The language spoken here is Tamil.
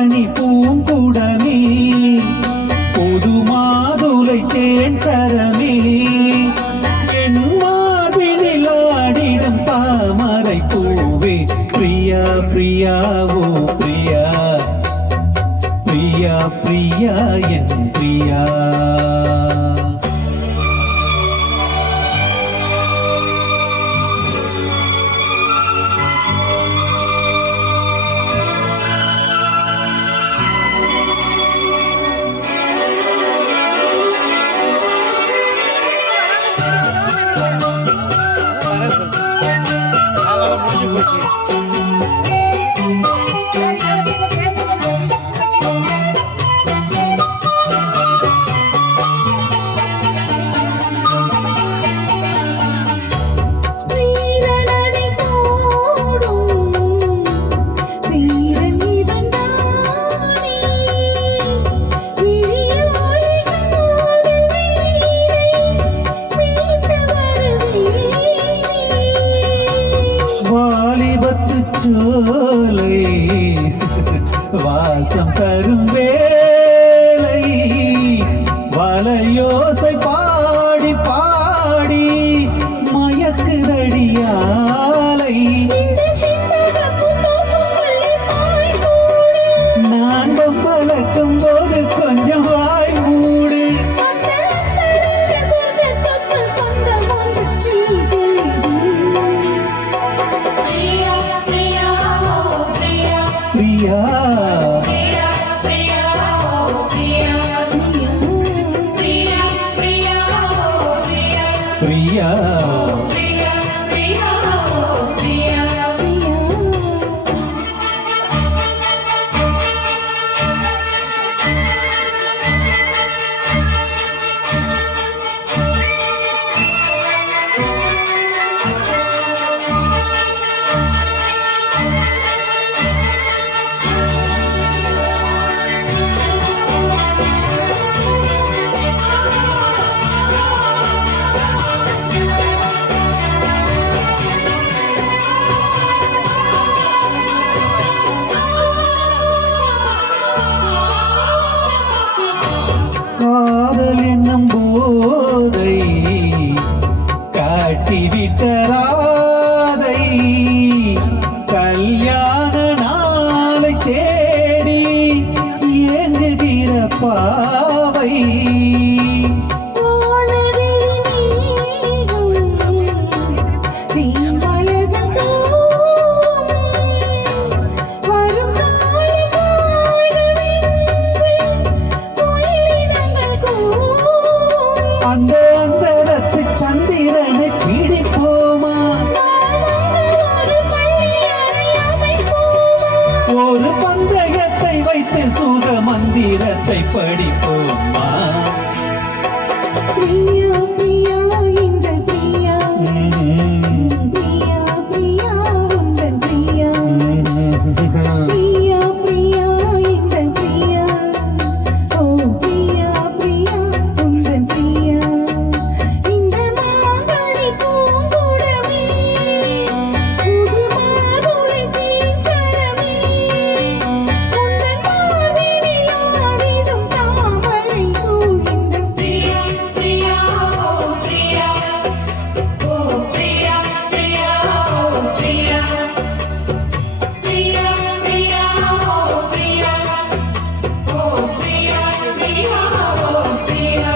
மாங்கனி பூங்குடமே புது மாதுளை தேன் சரமே என் மார்பினில் ஆடிடும் தாமரை பூவே பிரியா பிரியாவோ பிரியா பிரியா பிரியா என் பிரியா சோலை வாசம் தரும் வேலை வலையோசை பாடி பாடி மயக்குதடியாலை நான் பம்பலக்கும் போது கொஞ்சம் வாய் மூடு பிரியா பிரியா காதல் என்னும் போதை காட்டிவிட்ட ராதை கல்யாண நாளை தேடி ஏங்குகிற பாவை அந்த அந்தரத்து சந்திரனை பிடிப்போமா ஒரு பந்தயத்தை வைத்து சுக மந்திரத்தை படிப்போமா பிரியா பிரியா இந்த பிரியா பிரியா பிரியா உந்தன் பிரியா பிரியா பிரியா இந்த பிரியா ஓ பிரியா பிரியா உந்தன் பிரியா இந்த மாங்கனி பூங்குடமே புது மாதுளை தேன் சரமே உந்தன் மார்பினில் ஆடிடும் தாமரை பூ இந்த பிரியா பிரியா ஓ பிரியா ஓ பிரியா பிரியா ஓ பிரியா பிரியா பிரியா ஓ பிரியா ஓ பிரியா பிரியா ஓ பிரியா.